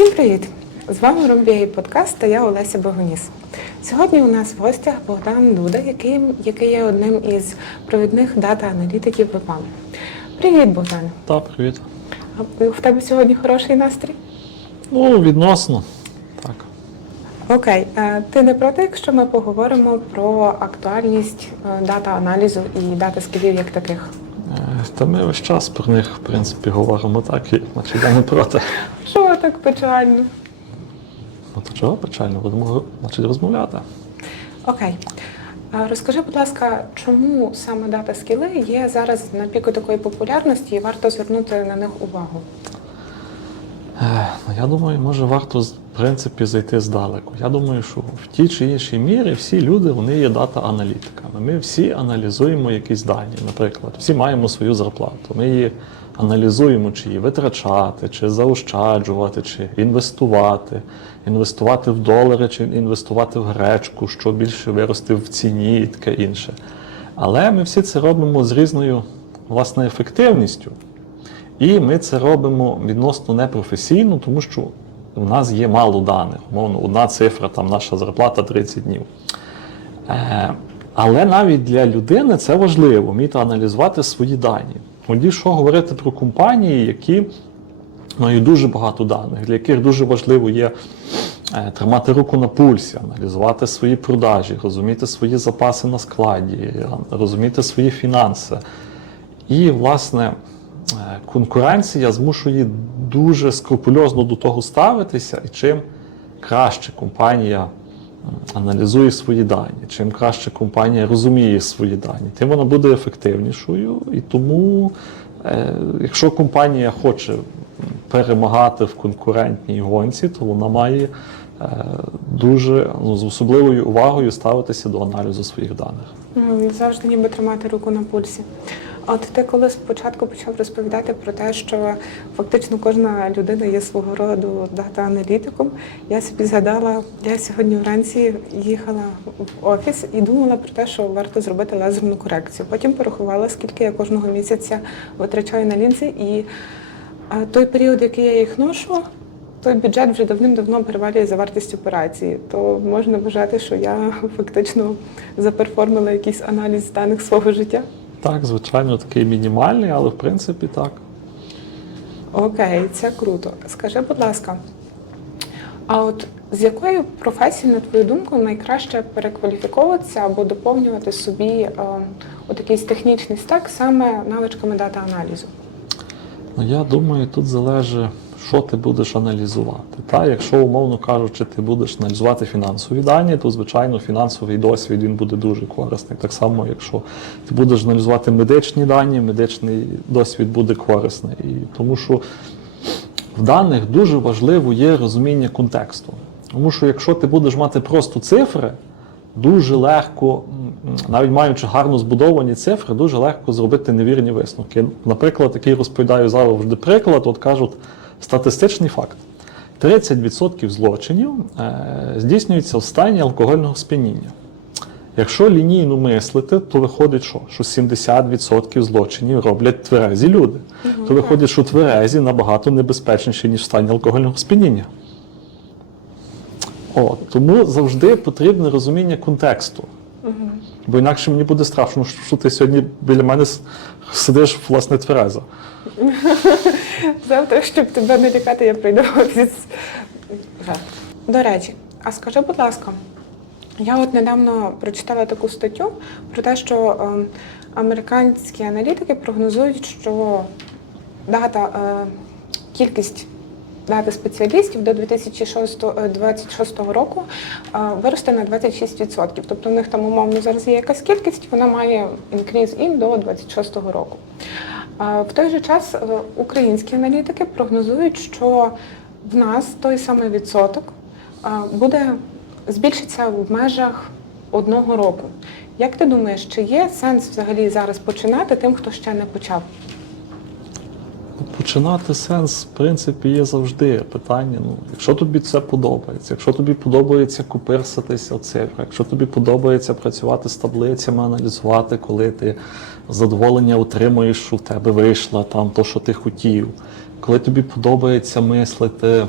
Всім привіт! З вами Ромбія подкаст та я Олеся Богоніс. Сьогодні у нас в гостях Богдан Дуда, який, який є одним із провідних дата-аналітиків ВПАМ. Привіт, Богдан! Та, привіт. А В тебе сьогодні хороший настрій? Ну, відносно. Так. Окей, Е, ти не проти, якщо ми поговоримо про актуальність е, дата-аналізу і дата-скілів як таких? Та ми весь час про них, в принципі, говоримо так, і значить я не проти. Що так печально? Ну то чого печально? Будемо значить, розмовляти. Окей. А Розкажи, будь ласка, чому саме дата скіли є зараз на піку такої популярності і варто звернути на них увагу? Е, Ну, я думаю, може варто принципі зайти здалеку. Я думаю, що в тій чи іншій мірі всі люди вони є дата-аналітиками. Ми всі аналізуємо якісь дані. Наприклад, всі маємо свою зарплату. Ми її аналізуємо, чи її витрачати, чи заощаджувати, чи інвестувати, інвестувати в долари, чи інвестувати в гречку, що більше виросте в ціні і таке інше. Але ми всі це робимо з різною власне ефективністю. І ми це робимо відносно непрофесійно, тому що у нас є мало даних. Умовно, одна цифра, там наша зарплата 30 днів. Е, але навіть для людини це важливо вміти аналізувати свої дані. Тоді що говорити про компанії, які мають дуже багато даних, для яких дуже важливо є е, тримати руку на пульсі, аналізувати свої продажі, розуміти свої запаси на складі, розуміти свої фінанси. І, власне, конкуренція змушує дуже скрупульозно до того ставитися, і чим краще компанія аналізує свої дані, чим краще компанія розуміє свої дані, тим вона буде ефективнішою. І тому, е, якщо компанія хоче перемагати в конкурентній гонці, то вона має е, дуже ну, з особливою увагою ставитися до аналізу своїх даних. Завжди ніби тримати руку на пульсі. От ти коли спочатку почав розповідати про те, що фактично кожна людина є свого роду дата-аналітиком, я собі згадала, я сьогодні вранці їхала в офіс і думала про те, що варто зробити лазерну корекцію. Потім порахувала, скільки я кожного місяця витрачаю на лінзи, і той період, який я їх ношу, той бюджет вже давним-давно перевалює за вартість операції. То можна вважати, що я фактично заперформила якийсь аналіз даних свого життя. Так, звичайно, такий мінімальний, але в принципі так. Окей, це круто. Скажи, будь ласка, а от з якої професії, на твою думку, найкраще перекваліфіковуватися або доповнювати собі е, от якийсь технічний стек саме навичками дата-аналізу? Ну, я думаю, тут залежить, що ти будеш аналізувати. Та, якщо, умовно кажучи, ти будеш аналізувати фінансові дані, то, звичайно, фінансовий досвід він буде дуже корисний. Так само, якщо ти будеш аналізувати медичні дані, медичний досвід буде корисний. І тому що в даних дуже важливо є розуміння контексту. Тому що якщо ти будеш мати просто цифри, дуже легко, навіть маючи гарно збудовані цифри, дуже легко зробити невірні висновки. Наприклад, який розповідаю завжди приклад, от кажуть статистичний факт. 30% злочинів е, здійснюється в стані алкогольного сп'яніння. Якщо лінійно мислити, то виходить, що, що 70% злочинів роблять тверезі люди. То виходить, що тверезі набагато небезпечніші, ніж в стані алкогольного сп'яніння. О, тому завжди потрібне розуміння контексту. Бо інакше мені буде страшно, що що ти сьогодні біля мене сидиш, власне, твереза. Завтра, щоб тебе не лякати, я прийду в офіс. До речі, а скажи, будь ласка, я от недавно прочитала таку статтю про те, що е, американські аналітики прогнозують, що дата, е, кількість дати спеціалістів до 2026 року е, виросте на 26%. Тобто в них там умовно зараз є якась кількість, вона має інкріз ін до 26 року. В той же час е, українські аналітики прогнозують, що в нас той самий відсоток е, буде збільшиться в межах одного року. Як ти думаєш, чи є сенс взагалі зараз починати тим, хто ще не почав? Починати сенс, в принципі, є завжди питання. Ну, якщо тобі це подобається, якщо тобі подобається купирсатися в цифрах, якщо тобі подобається працювати з таблицями, аналізувати, коли ти задоволення отримуєш, що в тебе вийшло там то, що ти хотів, коли тобі подобається мислити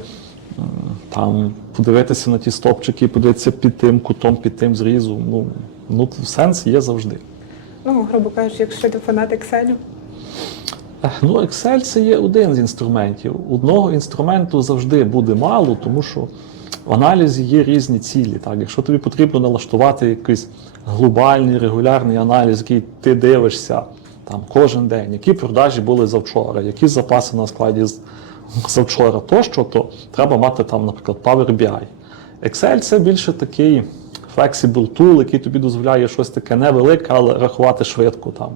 там подивитися на ті стопчики, подивитися під тим кутом, під тим зрізу. Ну, ну сенс є завжди. Ну, грубо кажучи, якщо ти фанат Excel, Ех, Ну, Excel це є один з інструментів. Одного інструменту завжди буде мало, тому що в аналізі є різні цілі. Так? Якщо тобі потрібно налаштувати якийсь глобальний регулярний аналіз, який ти дивишся там, кожен день, які продажі були завчора, які запаси на складі завчора тощо, то треба мати там, наприклад, Power BI. Excel це більше такий flexible tool, який тобі дозволяє щось таке невелике, але рахувати швидко там.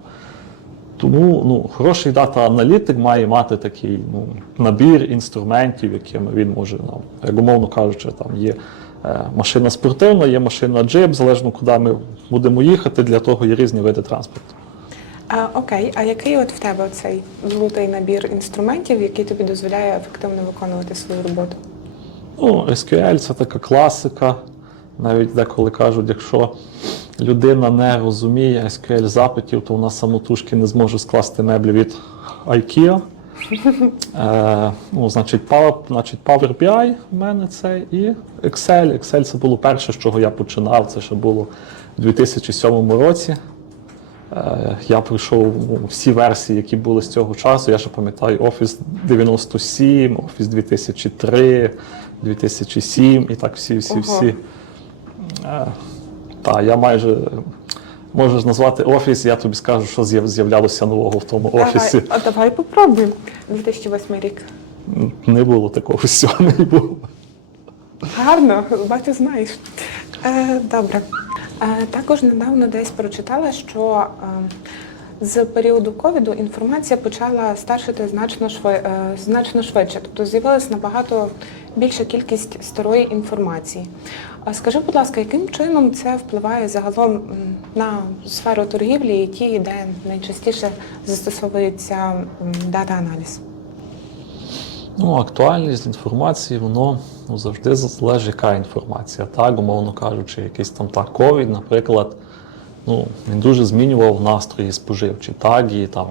Тому ну, хороший дата-аналітик має мати такий ну, набір інструментів, якими він може, ну, як умовно кажучи, там є е, машина спортивна, є машина джип, залежно куди ми будемо їхати, для того є різні види транспорту. А, окей, а який от в тебе цей золотий набір інструментів, який тобі дозволяє ефективно виконувати свою роботу? Ну, SQL це така класика. Навіть деколи кажуть, якщо людина не розуміє SQL запитів, то вона самотужки не зможе скласти меблі від IKEA. Е, ну, значить, Power, значить, Power BI в мене це і Excel. Excel це було перше, з чого я починав. Це ще було у 2007 році. Е, Я пройшов ну, всі версії, які були з цього часу. Я ще пам'ятаю Office 97, Office 2003, 2007 і так всі, Та, я майже можеш назвати офіс, я тобі скажу, що з'являлося нового в тому офісі. А давай попробуємо. 2008 рік. Не було такого всього, не було. Гарно, бачу, знаєш. Е, добре. Е, також недавно десь прочитала, що е, з періоду ковіду інформація почала старшити значно, шви, е, значно швидше, тобто з'явилась набагато більша кількість старої інформації. А скажи, будь ласка, яким чином це впливає загалом на сферу торгівлі, і ті, де найчастіше застосовується дата-аналіз? Ну, актуальність інформації, воно ну, завжди залежить, яка інформація. Так, умовно кажучи, якийсь там так ковід, наприклад, ну, він дуже змінював настрої споживчі, так, і там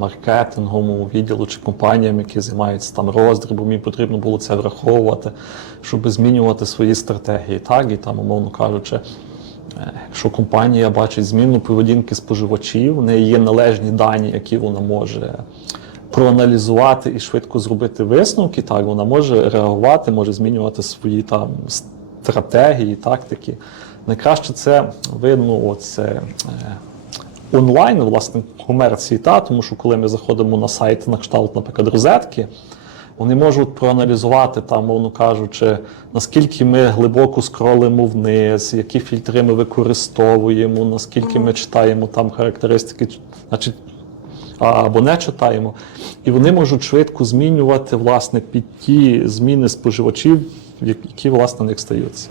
маркетинговому відділу чи компаніям, які займаються там роздрібом, їм потрібно було це враховувати, щоб змінювати свої стратегії. Так, і там, умовно кажучи, е, якщо компанія бачить зміну поведінки споживачів, в неї є належні дані, які вона може проаналізувати і швидко зробити висновки, так вона може реагувати, може змінювати свої там стратегії, тактики. Найкраще це видно оце, е, онлайн, власне, комерції, та, тому що коли ми заходимо на сайт на кшталт, наприклад, розетки, вони можуть проаналізувати, там, мовно кажучи, наскільки ми глибоко скролимо вниз, які фільтри ми використовуємо, наскільки ми читаємо там характеристики, значить, або не читаємо. І вони можуть швидко змінювати власне під ті зміни споживачів, які власне на них стаються.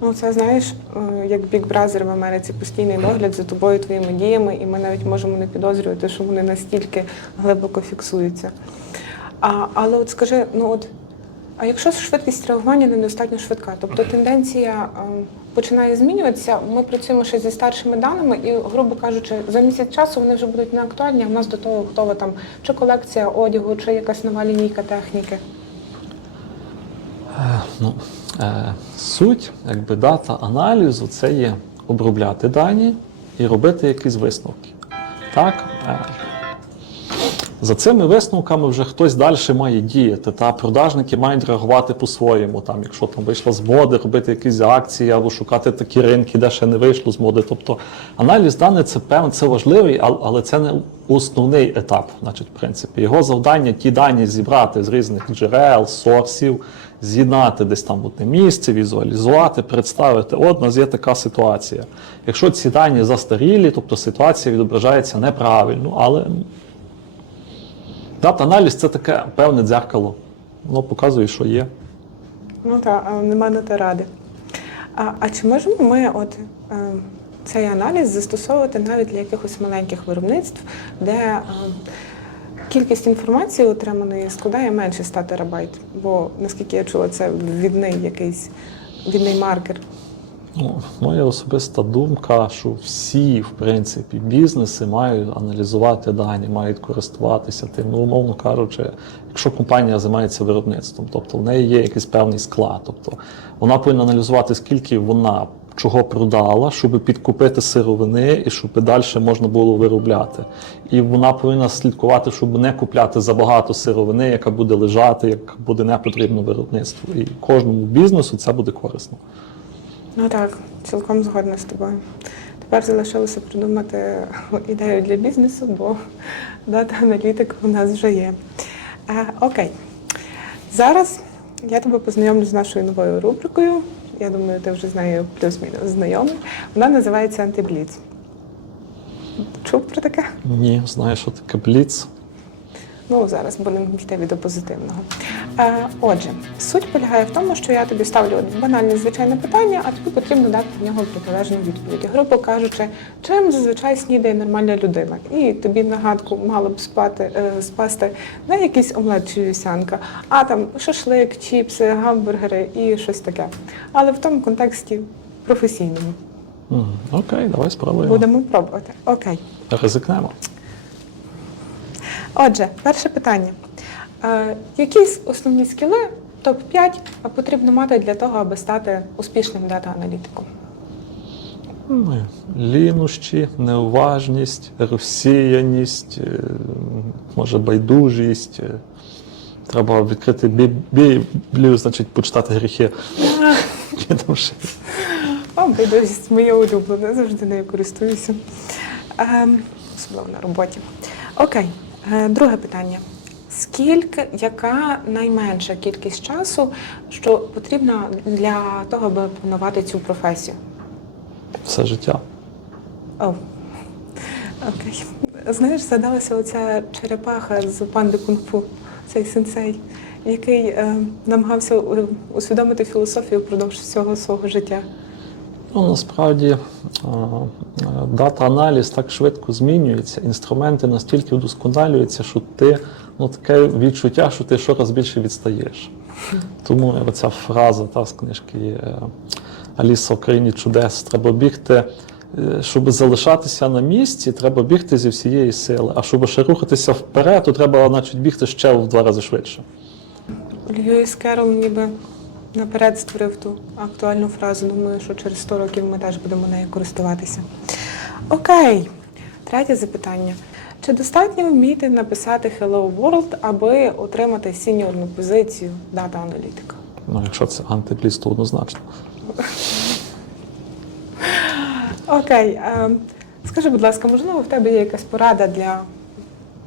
Ну, це знаєш, е, як Big Brother в Америці постійний догляд за тобою, твоїми діями, і ми навіть можемо не підозрювати, що вони настільки глибоко фіксуються. А, але от скажи, ну от, а якщо швидкість реагування недостатньо швидка, тобто тенденція е, починає змінюватися, ми працюємо ще зі старшими даними, і, грубо кажучи, за місяць часу вони вже будуть не актуальні, а в нас до того готова там чи колекція одягу, чи якась нова лінійка техніки. Ну, е, суть якби дата аналізу це є обробляти дані і робити якісь висновки. Так, е, за цими висновками вже хтось далі має діяти. Та продажники мають реагувати по-своєму. Там, якщо там вийшло з моди, робити якісь акції або шукати такі ринки, де ще не вийшло з моди. Тобто аналіз даних це певно, це важливий, але це не основний етап. Значить, в принципі, його завдання ті дані зібрати з різних джерел, сорсів, з'єднати десь там одне місце, візуалізувати, представити. От у нас є така ситуація. Якщо ці дані застарілі, тобто ситуація відображається неправильно, але Дата-аналіз це таке певне дзеркало. Воно показує, що є. Ну так, нема на те ради. А, а чи можемо ми от е, цей аналіз застосовувати навіть для якихось маленьких виробництв, де е, кількість інформації отриманої складає менше 100 терабайт? Бо наскільки я чула, це відний якийсь відний маркер. Ну, моя особиста думка, що всі, в принципі, бізнеси мають аналізувати дані, мають користуватися тим. Ну, умовно кажучи, якщо компанія займається виробництвом, тобто в неї є якийсь певний склад, тобто вона повинна аналізувати, скільки вона чого продала, щоб підкупити сировини і щоб далі можна було виробляти. І вона повинна слідкувати, щоб не купляти забагато сировини, яка буде лежати, як буде не потрібно виробництву. І кожному бізнесу це буде корисно. Ну так, цілком згодна з тобою. Тепер залишилося придумати ідею для бізнесу, бо дата аналітика у нас вже є. Е, окей. Зараз я тебе познайомлю з нашою новою рубрикою. Я думаю, ти вже з нею плюс-мінус знайомий. Вона називається Антибліц. Чув про таке? Ні, знаєш, що таке бліц. Ну, зараз будемо йти від до позитивного. Е, отже, суть полягає в тому, що я тобі ставлю банальне звичайне питання, а тобі потрібно дати на нього протилежну відповідь. Грубо кажучи, чим зазвичай снідає нормальна людина? І тобі нагадку мало б спати, е, спасти не якийсь омлет чи вівсянка, а там шашлик, чіпси, гамбургери і щось таке. Але в тому контексті професійному. Окей, давай спробуємо. Будемо пробувати. Окей. Ризикнемо. Отже, перше питання. Е, які основні скіли топ-5 потрібно мати для того, аби стати успішним дата-аналітиком? Ну, Лінощі, неуважність, розсіяність, е, може байдужість. е. Треба відкрити бі- Біблію, значить, почитати гріхи. О, байдужість моє улюблене, завжди нею користуюся. Ем, особливо на роботі. Окей, е, друге питання. Скільки, яка найменша кількість часу, що потрібна для того, аби опанувати цю професію? Все життя. О, окей. Знаєш, згадалася оця черепаха з панди кунг-фу, цей сенсей, який е, намагався е, усвідомити філософію впродовж всього свого життя. Ну, насправді дата-аналіз так швидко змінюється, інструменти настільки вдосконалюються, що ти ну, таке відчуття, що ти щораз більше відстаєш. Тому оця фраза та, з книжки е, Аліса в країні чудес треба бігти. е, Щоб залишатися на місці, треба бігти зі всієї сили. А щоб ще рухатися вперед, то треба значить, бігти ще в два рази швидше. Льюіс Керол ніби наперед створив ту актуальну фразу. Думаю, що через 100 років ми теж будемо нею користуватися. Окей, третє запитання. Чи достатньо вміти написати Hello World, аби отримати сіньорну позицію дата-аналітика? Ну, якщо це антипліс, то однозначно. Окей, е, скажи, будь ласка, можливо, в тебе є якась порада для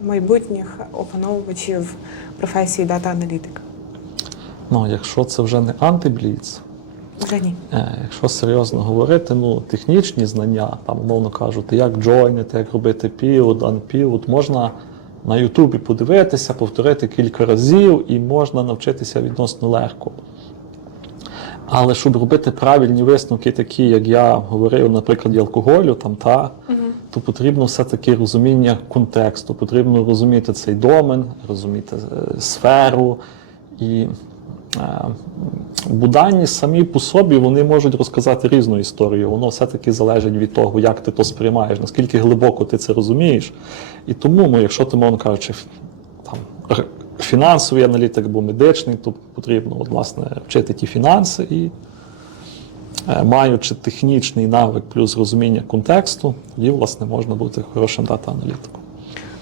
майбутніх опановувачів професії дата-аналітика? Ну, якщо це вже не антибліц, ні. Е, Якщо серйозно говорити, ну технічні знання, там умовно кажуть, як джойнити, як робити півод, анпівод, можна на Ютубі подивитися, повторити кілька разів і можна навчитися відносно легко. Але щоб робити правильні висновки, такі, як я говорив, на прикладі алкоголю, там та, то потрібно все-таки розуміння контексту, потрібно розуміти цей домен, розуміти е, сферу і. Е, Бо дані самі по собі вони можуть розказати різну історію. Воно все-таки залежить від того, як ти то сприймаєш, наскільки глибоко ти це розумієш. І тому, ну, якщо ти, мовно кажучи, там, фінансовий аналітик або медичний, то потрібно от, власне, вчити ті фінанси і, е, маючи технічний навик плюс розуміння контексту, тоді, власне, можна бути хорошим дата-аналітиком.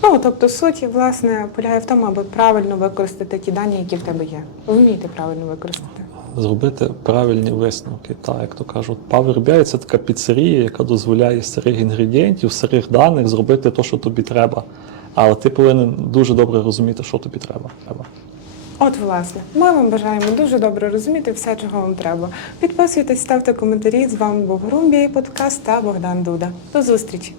Ну, тобто суть, власне, полягає в тому, аби правильно використати ті дані, які в тебе є. Вміти правильно використати. Зробити правильні висновки. Так, як то кажуть, Power BI – це така піцерія, яка дозволяє з сирих інгредієнтів, з сирих даних зробити те, що тобі треба. Але ти повинен дуже добре розуміти, що тобі треба. треба. От, власне, ми вам бажаємо дуже добре розуміти все, чого вам треба. Підписуйтесь, ставте коментарі. З вами був Грумбій подкаст та Богдан Дуда. До зустрічі!